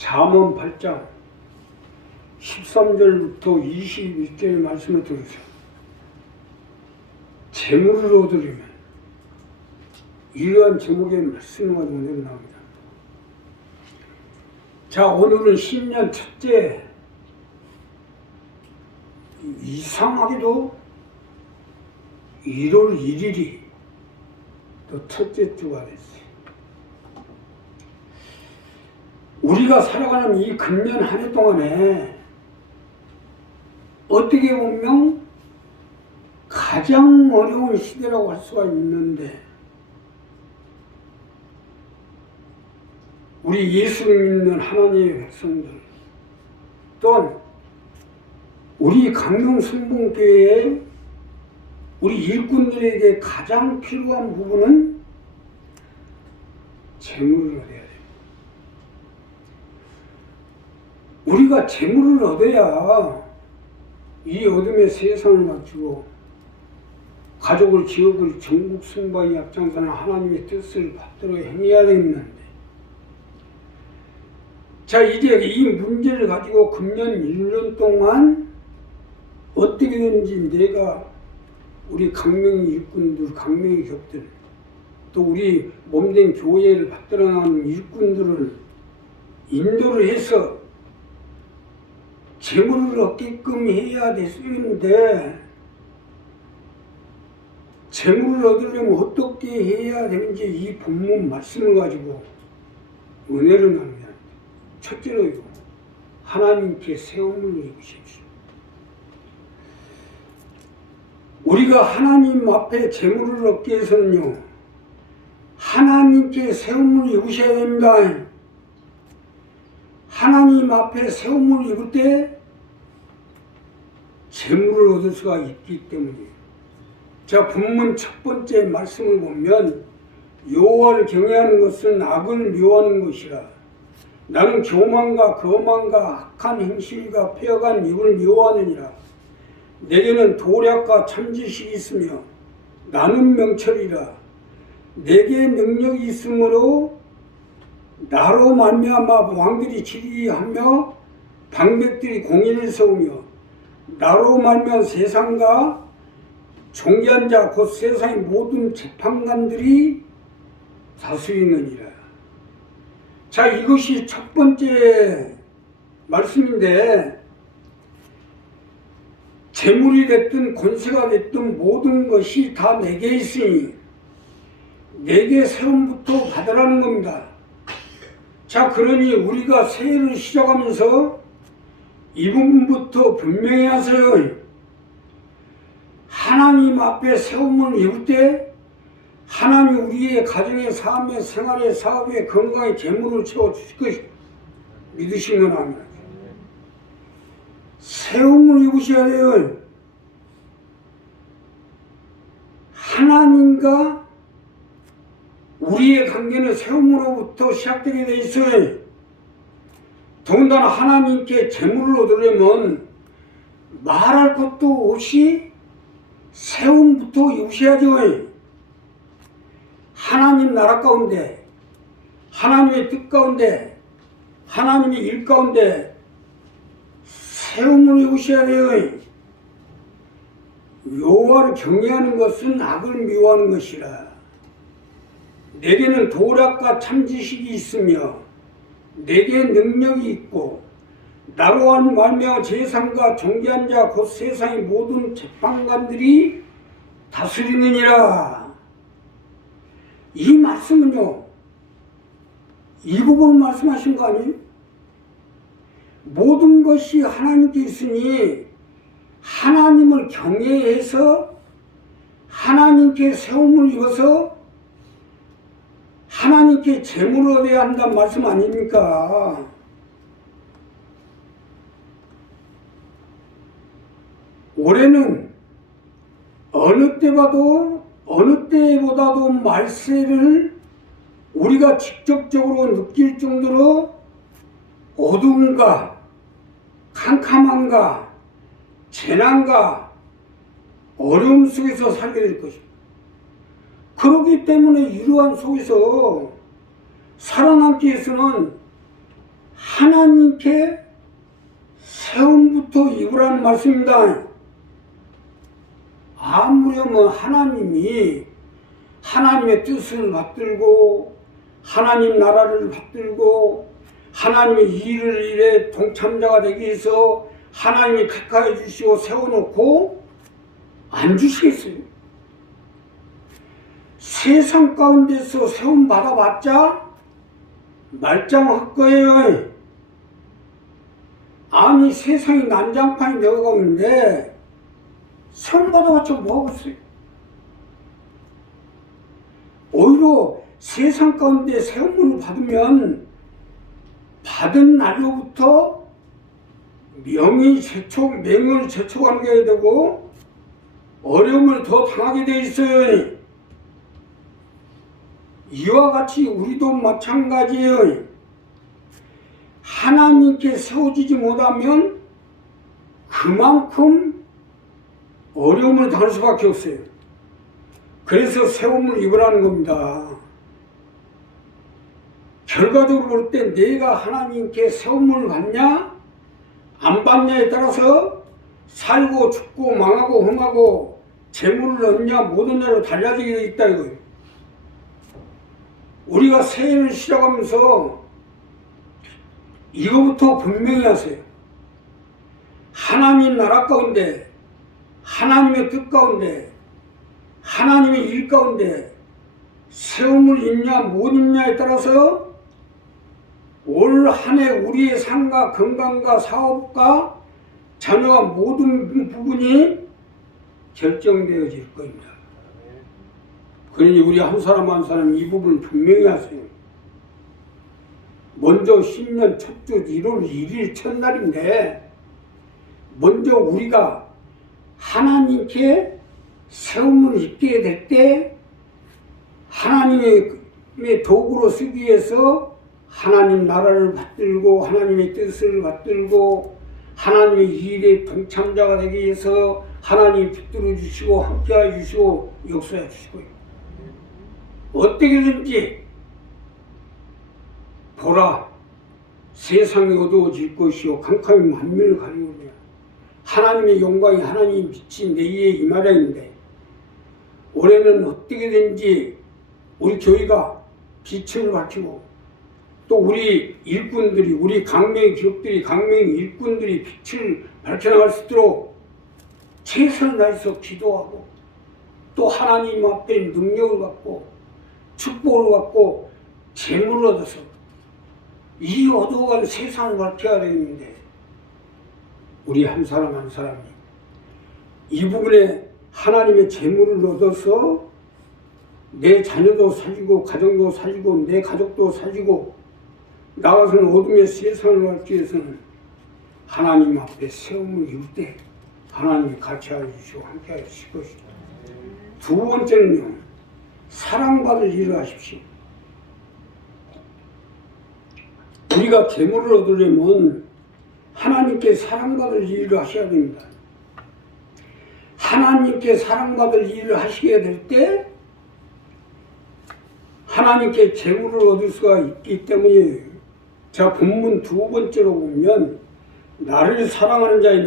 잠언 8장 13절부터 21절의 말씀을 통해서 재물을 얻으려면 이러한 제목의 말씀을 가지고 나옵니다. 자, 오늘은 신년 첫째, 이상하게도 1월 1일이 또 첫째 주가 됐어요. 우리가 살아가는 이 금년 한 해 동안에 어떻게 보면 가장 어려운 시대라고 할 수가 있는데, 우리 예수 믿는 하나님의 백성들, 또한 우리 강릉순봉교회의 우리 일꾼들에게 가장 필요한 부분은 재물을 얻어야 돼요. 우리가 재물을 얻어야 이 어둠의 세상을 맞추고 가족을, 지역을 전국 승바에 앞장서는 하나님의 뜻을 받들어 행해야 되는데, 자, 이제 이 문제를 가지고 금년 1년 동안 어떻게든지 내가 우리 강명의 일꾼들, 강명의 격들, 또 우리 몸된 교회를 받들어 나가는 일꾼들을 인도를 해서 재물을 얻게끔 해야 되는데, 재물을 얻으려면 어떻게 해야 되는지 이 본문 말씀을 가지고 은혜를 나눕니다. 첫째로 하나님께 세움을 입으십시오. 우리가 하나님 앞에 재물을 얻기 위해서는요, 하나님께 세움을 입으셔야 됩니다. 하나님 앞에 세움을 입을 때 재물을 얻을 수가 있기 때문이에요. 자, 본문 첫 번째 말씀을 보면, 여호와를 경외하는 것은 악을 미워하는 것이라. 나는 교만과 거만과 악한 행실과 폐역한 입을 미워하느니라. 내게는 도략과 참지식이 있으며 나는 명철이라. 내게 능력이 있으므로 나로 말미암아 왕들이 지리하며 방백들이 공의를 세우며 나로 말미암아 세상과 존귀한 자 곧 세상의 모든 재판관들이 다스리느니라. 자, 이것이 첫 번째 말씀인데, 재물이 됐든 권세가 됐든 모든 것이 다 내게 있으니 내게 세움부터 받으라는 겁니다. 자, 그러니 우리가 새해를 시작하면서 이 부분부터 분명히 하세요. 하나님 앞에 세움을 입을 때 하나님 우리의 가정의 삶의 생활의 사업의 건강의 재물을 채워주실 것이 믿으시면 합니다. 세움을 입으셔야 돼요. 하나님과 우리의 관계는 세움으로부터 시작되게 돼 있어요. 더군다나 하나님께 재물을 얻으려면 말할 것도 없이 세움부터 입으셔야죠. 하나님 나라 가운데, 하나님의 뜻 가운데, 하나님의 일 가운데 세움을 입으셔야 돼요. 여호와를 경외하는 것은 악을 미워하는 것이라. 내게는 도략과 참지식이 있으며 내게 능력이 있고 나로 말미암아 세상과 존귀한 자 곧 세상의 모든 재판관들이 다스리느니라. 이 말씀은요, 이 부분을 말씀하신 거 아니에요? 모든 것이 하나님께 있으니 하나님을 경외해서 하나님께 세움을 입어서 하나님께 재물을 얻어야 한다는 말씀 아닙니까? 올해는 어느 때보다도 말세를 우리가 직접적으로 느낄 정도로 어두움과 캄캄함과 재난과 어려움 속에서 살게 될 것입니다. 그렇기 때문에 이러한 속에서 살아남기 위해서는 하나님께 세움부터 입으라는 말씀입니다. 아무렴 하나님이 하나님의 뜻을 받들고 하나님 나라를 받들고 하나님의 일에 동참자가 되기 위해서 하나님이 택하여 주시고 세워놓고 안 주시겠어요? 세상 가운데서 세움 받아봤자 말짱할 거예요. 아니 세상이 난장판이 되어가고 있는데 세움 받아봤자 뭐하겠어요? 오히려 세상 가운데 세움을 받으면 받은 날로부터 명을 재촉하게 되고 어려움을 더 당하게 돼 있어요. 이와 같이 우리도 마찬가지예요. 하나님께 세워지지 못하면 그만큼 어려움을 당할 수밖에 없어요. 그래서 세움을 입으라는 겁니다. 결과적으로 볼 때 내가 하나님께 세움을 받냐 안 받냐에 따라서 살고 죽고 망하고 흥하고 재물을 얻냐 못 얻냐로 달라지게 되어 있다 이거예요. 우리가 새해를 시작하면서 이거부터 분명히 하세요. 하나님 나라 가운데 하나님의 뜻 가운데 하나님의 일 가운데 세움을 입냐 못 입냐에 따라서 올 한 해 우리의 삶과 건강과 사업과 자녀와 모든 부분이 결정되어질 겁니다. 그러니 우리 한 사람 한 사람 이 부분을 분명히 하세요. 먼저 신년 첫주 1월 1일 첫날인데 먼저 우리가 하나님께 세움을 입게 될 때 하나님의 도구로 쓰기 위해서 하나님 나라를 받들고 하나님의 뜻을 받들고 하나님의 일에 동참자가 되기 위해서 하나님이 붙들어 주시고 함께해 주시고 역사해 주시고요. 어떻게든지 보라 세상이 어두워질 것이요 캄캄이 만민을 가리우리라. 하나님의 영광이 하나님의 빛이 내게 임하려 했는데 올해는 어떻게든지 우리 교회가 빛을 밝히고 또 우리 일꾼들이 우리 강명 기업들이 강명 일꾼들이 빛을 밝혀나갈 수 있도록 최선을 다해서 기도하고 또 하나님 앞에 능력을 받고 축복을 받고 재물을 얻어서 이 어두워간 세상을 밝혀야 되는데 우리 한 사람 한 사람이 이 부분에 하나님의 재물을 얻어서 내 자녀도 살리고 가정도 살리고 내 가족도 살리고 나가서는 어둠의 세상을 밝기 위해서는 하나님 앞에 세움을 이룰 때 하나님이 같이 해주시고 함께 해주실 것이다. 두 번째는요, 사랑받을 일을 하십시오. 우리가 재물을 얻으려면 하나님께 사랑받을 일을 하셔야 됩니다. 하나님께 사랑받을 일을 하시게 될 때 하나님께 재물을 얻을 수가 있기 때문이에요. 자, 본문 두 번째로 보면 나를 사랑하는 자의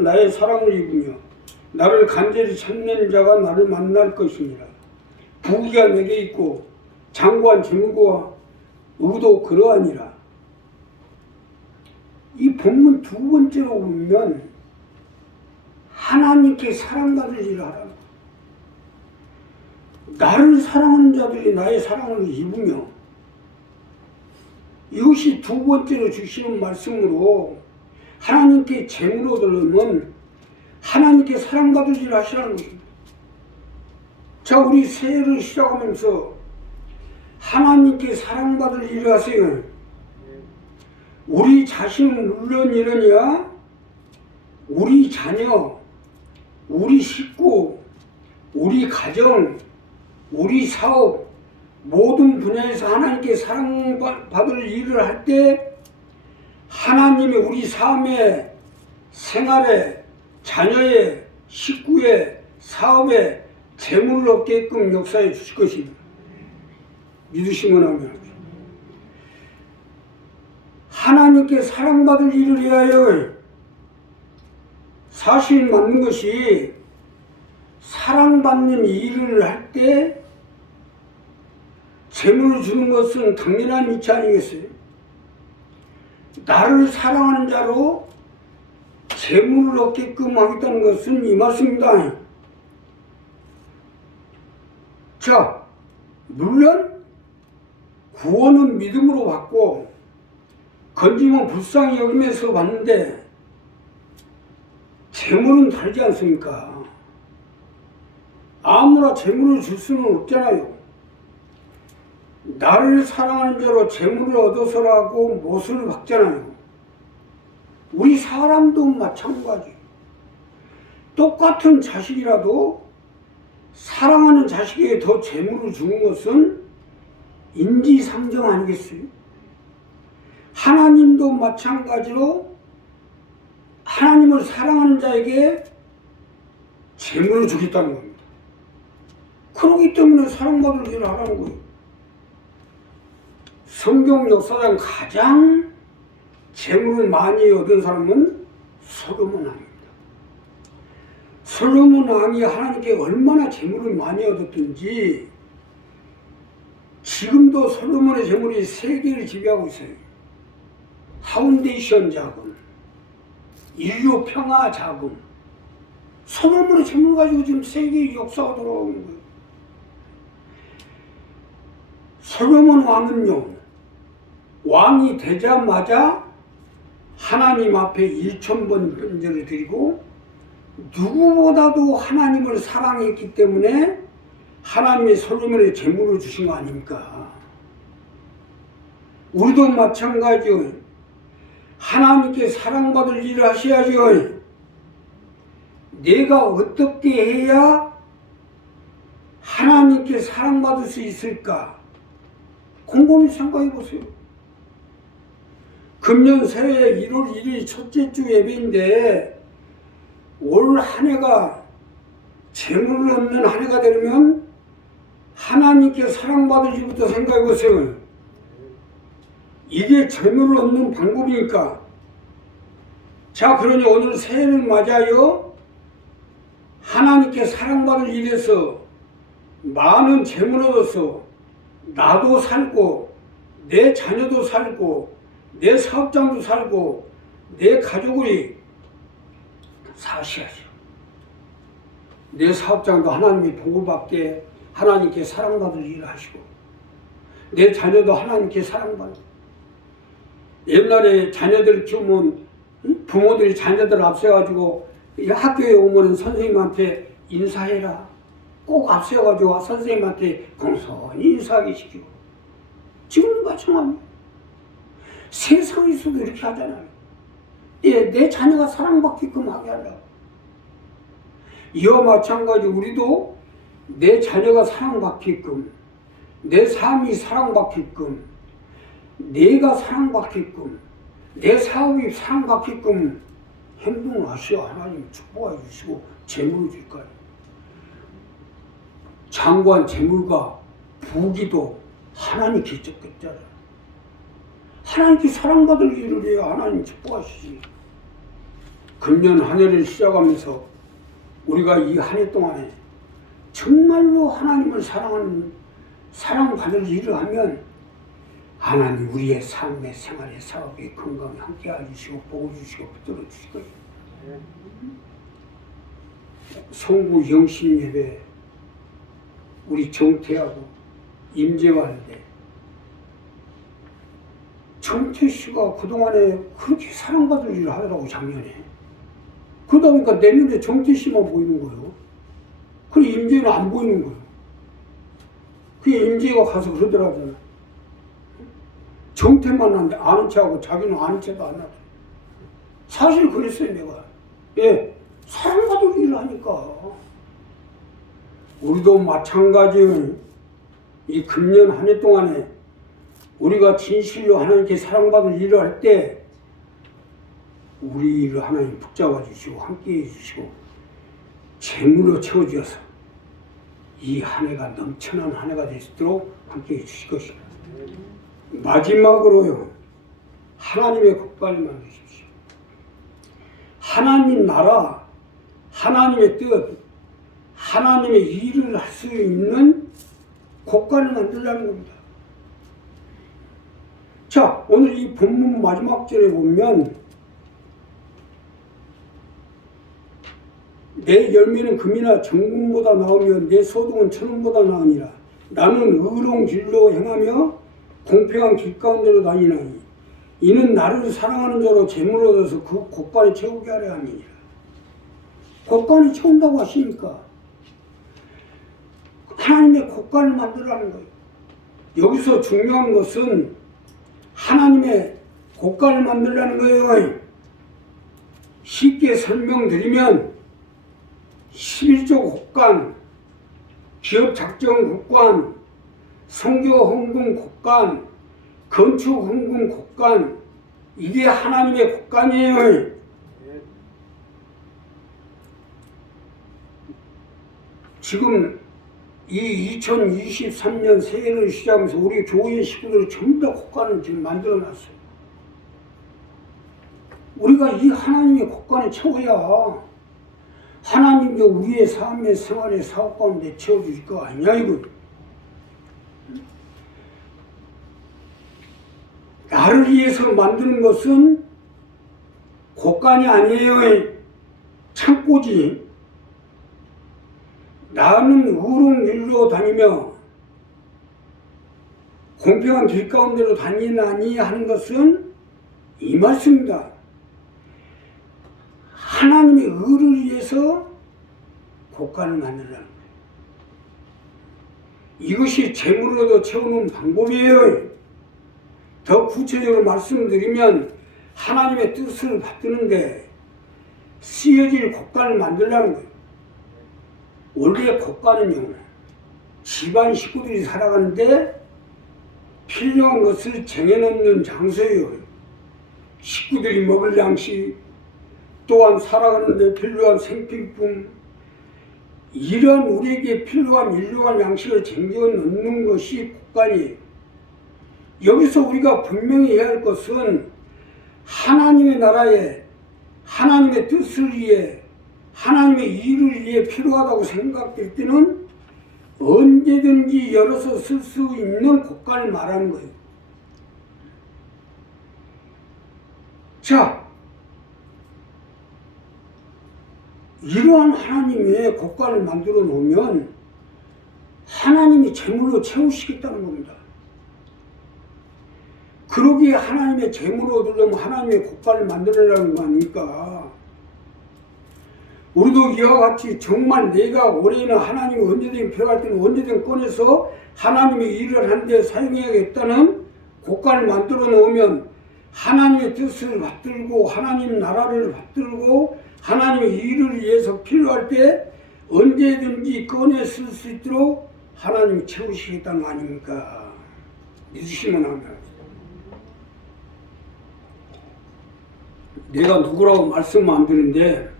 나의 사랑을 입으며 나를 간절히 찾는 자가 나를 만날 것이니라. 부귀가 내게 있고 장구한 재물과 의도 그러하니라. 이 본문 두 번째로 보면 하나님께 사랑받을 일을 하라는 거예요. 나를 사랑하는 자들이 나의 사랑을 입으며 이것이 두 번째로 주시는 말씀으로 하나님께 재물을 얻으려면 하나님께 사랑받을 일을 하시라는 것입니다. 자, 우리 새해를 시작하면서 하나님께 사랑받을 일을 하세요. 우리 자신은 물론 이러냐 우리 자녀, 우리 식구, 우리 가정, 우리 사업 모든 분야에서 하나님께 사랑받을 일을 할 때 하나님이 우리 삶에 생활에 자녀의 식구의 사업에 재물을 얻게끔 역사해 주실 것입니다. 믿으시면 하면 하나님께 사랑받을 일을 해야 해요. 사실 맞는 것이 사랑받는 일을 할 때 재물을 주는 것은 당연한 이치 아니겠어요? 나를 사랑하는 자로 재물을 얻게끔 하겠다는 것은 이 말씀입니다. 자, 물론 구원은 믿음으로 받고 건짐은 불쌍히 여기면서 받는데 재물은 다르지 않습니까? 아무나 재물을 줄 수는 없잖아요. 나를 사랑하는 자로 재물을 얻어서라고 못을 박잖아요. 우리 사람도 마찬가지. 똑같은 자식이라도 사랑하는 자식에게 더 재물을 주는 것은 인지상정 아니겠어요? 하나님도 마찬가지로 하나님을 사랑하는 자에게 재물을 주겠다는 겁니다. 그렇기 때문에 사랑받을 일을 하라는 거예요. 성경 역사상 가장 재물을 많이 얻은 사람은 솔로몬 왕입니다. 솔로몬 왕이 하나님께 얼마나 재물을 많이 얻었든지 지금도 솔로몬의 재물이 세계를 지배하고 있어요. 파운데이션 자금, 인류 평화 자금, 솔로몬의 재물 가지고 지금 세계의 역사가 돌아오는 거예요. 솔로몬 왕은요, 왕이 되자마자 하나님 앞에 1000번 번제를 드리고 누구보다도 하나님을 사랑했기 때문에 하나님이 솔로몬의 재물을 주신 거 아닙니까? 우리도 마찬가지요. 하나님께 사랑받을 일을 하셔야죠. 내가 어떻게 해야 하나님께 사랑받을 수 있을까? 곰곰이 생각해 보세요. 금년 새해 1월 1일 첫째 주 예배인데 올 한 해가 재물을 얻는 한 해가 되면 하나님께 사랑받을 일부터 생각해 보세요. 이게 재물을 얻는 방법이니까. 자, 그러니 오늘 새해를 맞아요. 하나님께 사랑받을 일에서 많은 재물을 얻어서 나도 살고 내 자녀도 살고 내 사업장도 살고 내 가족이 사셔야죠. 내 사업장도 하나님이 복을 받게 하나님께 사랑받을 일을 하시고 내 자녀도 하나님께 사랑받고. 옛날에 자녀들 키우면 부모들이 자녀들 앞세워가지고 학교에 오면 선생님한테 인사해라. 꼭 앞세워가지고 선생님한테 공손히 인사하게 시키고. 지금도 마찬가지입니다. 세상에서도 이렇게 하잖아요. 예, 내 자녀가 사랑받게끔 하게 하려고. 이와 마찬가지 우리도 내 자녀가 사랑받게끔, 내 삶이 사랑받게끔, 내가 사랑받게끔, 내 사업이 사랑받게끔 행동을 하셔야 하나님 축복해 주시고 재물을 줄 거예요. 장관 재물과 부귀도 하나님께 줬겠잖아요. 하나님께 사랑받을 일을 해야 하나님 축복하시지. 금년 한 해를 시작하면서 우리가 이 한 해 동안에 정말로 하나님을 사랑받을 일을 하면 하나님 우리의 삶의 생활의 사업에 건강에 함께 해주시고 복을 주시고 붙들어 주실 거예요. 성부 영신 예배 우리 정태하고 임재가 하는데 정태 씨가 그동안에 그렇게 사랑받을 일을 하더라고 작년에. 그러다 보니까 내년에 정태 씨만 보이는 거예요. 그래 임재는 안 보이는 거예요. 그게 임재가 가서 그러더라고요. 정태만 하는데 아는 체하고 자기는 아는 체도 안 하고. 사실 그랬어요 내가. 예, 사랑받을 일을 하니까. 우리도 마찬가지예요. 이 금년 한 해 동안에 우리가 진실로 하나님께 사랑받을 일을 할 때 우리 일을 하나님 붙잡아 주시고 함께해 주시고 재물로 채워주셔서 이 한 해가 넘쳐나는 한 해가 될 수 있도록 함께해 주실 것입니다. 마지막으로요. 하나님의 국가를 만드십시오. 하나님 나라, 하나님의 뜻, 하나님의 일을 할 수 있는 국가를 만들라는 겁니다. 자, 오늘 이 본문 마지막 절에 보면 내 열매는 금이나 정금보다 나으며 내 소득은 천원보다 나으니라. 나는 의로운 길로 행하며 공평한 길 가운데로 다니나니 이는 나를 사랑하는 자로 재물을 얻어서 그 곳간에 채우게 하려 함이니라. 곳간에 채운다고 하시니까 하나님의 곳간을 만들라는 거예요. 여기서 중요한 것은 하나님의 곳간을 만들라는 거예요. 쉽게 설명드리면 11조 곳간, 기업작정 곳간, 선교 헌금 곳간, 건축 헌금 곳간, 이게 하나님의 곳간이에요. 지금 이 2023년 새해를 시작하면서 우리 교회 식구들 전부 다 곳간을 지금 만들어 놨어요. 우리가 이 하나님의 곳간에 채워야 하나님도 우리의 삶의 생활의 사업 가운데 채워주실 거 아니냐 이거. 나를 위해서 만드는 것은 곳간이 아니에요. 창고지. 나는 의로운 길로 다니며 공평한 길 가운데로 다니나니 하는 것은 이 말씀입니다. 하나님의 의를 위해서 곳간을 만들라는 거예요. 이것이 재물로도 채우는 방법이에요. 더 구체적으로 말씀드리면 하나님의 뜻을 받드는데 쓰여질 곳간을 만들라는 거예요. 원래 곳간은요, 집안 식구들이 살아가는데 필요한 것을 쟁여놓는 장소예요. 식구들이 먹을 양식, 또한 살아가는데 필요한 생필품, 이런 우리에게 필요한 인류한 양식을 쟁여놓는 것이 곳간이에요. 여기서 우리가 분명히 해야 할 것은 하나님의 나라에, 하나님의 뜻을 위해, 하나님의 일을 위해 필요하다고 생각될 때는 언제든지 열어서 쓸 수 있는 곳간을 말하는 거예요. 자, 이러한 하나님의 곳간을 만들어 놓으면 하나님이 재물로 채우시겠다는 겁니다. 그러기에 하나님의 재물을 얻으려면 하나님의 곳간을 만들어라는 거 아닙니까? 우리도 이와 같이 정말 내가 올해는 하나님이 언제든 필요할 때는 언제든 꺼내서 하나님의 일을 하는데 사용해야겠다는 곳간을 만들어 놓으면 하나님의 뜻을 받들고 하나님 나라를 받들고 하나님의 일을 위해서 필요할 때 언제든지 꺼내 쓸 수 있도록 하나님이 채우시겠다는 거 아닙니까? 믿으시면 합니다. 내가 누구라고 말씀 안 드는데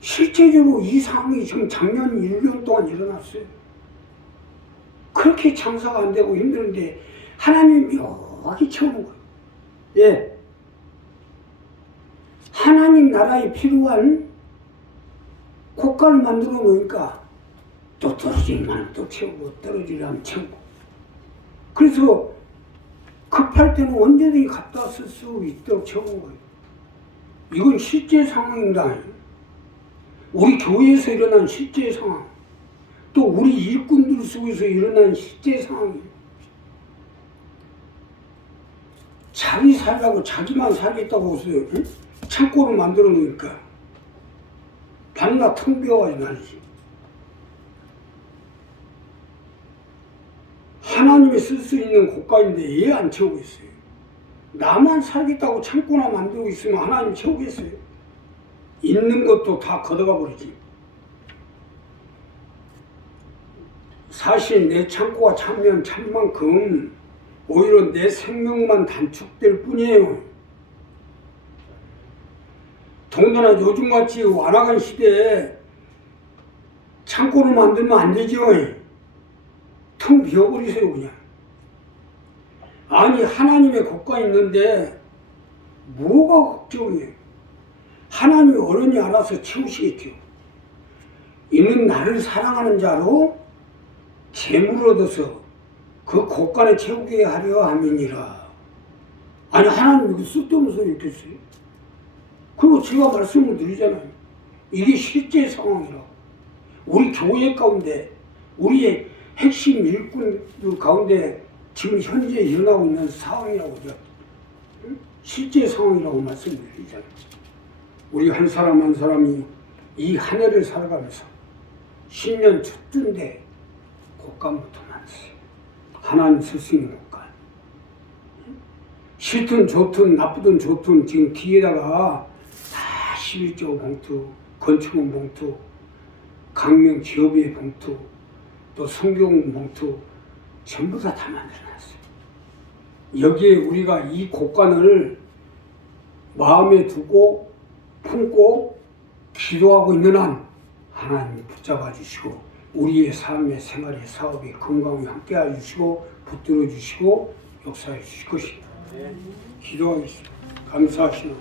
실제적으로 이 상황이 지금 작년 1년 동안 일어났어요. 그렇게 장사가 안 되고 힘드는데 하나님이 묘하게 채우는 거예요. 예. 하나님 나라에 필요한 곳간을 만들어 놓으니까 또 떨어지면 또 채우고 떨어지려면 채우고. 그래서 급할 때는 언제든지 갖다 쓸 수 있도록 채우는 거예요. 이건 실제 상황입니다. 우리 교회에서 일어난 실제 상황, 또 우리 일꾼들 속에서 일어난 실제 상황이에요. 자기 살라고 자기만 살겠다고 해서 창고를 만들어 놓으니까 밤낮 텅 비어가지고 난리지. 하나님이 쓸 수 있는 곳간인데 왜 안 채우고 있어요? 나만 살겠다고 창고나 만들고 있으면 하나님 채우겠어요? 있는 것도 다 걷어가 버리지. 사실 내 창고가 차면 찬 만큼 오히려 내 생명만 단축될 뿐이에요. 더군다나 요즘같이 완화간 시대에 창고를 만들면 안 되죠. 텅 비워버리세요 그냥. 아니 하나님의 곳간이 있는데 뭐가 걱정이에요? 하나님이 어른이 알아서 채우시겠죠. 이는 나를 사랑하는 자로 재물을 얻어서 그 곳간에 채우게 하려 함이니라. 아니 하나님 이거 쓸데없는 소리 있겠어요? 그리고 제가 말씀을 드리잖아요. 이게 실제 상황이라고. 우리 교회 가운데 우리의 핵심 일꾼들 가운데 지금 현재 일어나고 있는 상황이라고 제가 실제 상황이라고 말씀드리잖아요. 우리 한 사람 한 사람이 이 한 해를 살아가면서 10년 첫째인데 곳간부터 많았어요. 하나님 쓸 수 있는 곳간. 싫든 좋든 나쁘든 좋든 지금 뒤에다가 다 11조 봉투, 건축원 봉투, 강명 기업의 봉투, 또 성경 봉투 전부 다 만들어놨어요. 여기에 우리가 이 곳간을 마음에 두고 품고 기도하고 있는 한 하나님 붙잡아 주시고 우리의 삶의 생활의 사업에 건강히 함께 해주시고 붙들어 주시고 역사해 주실 것입니다. 기도하겠습니다. 감사하시는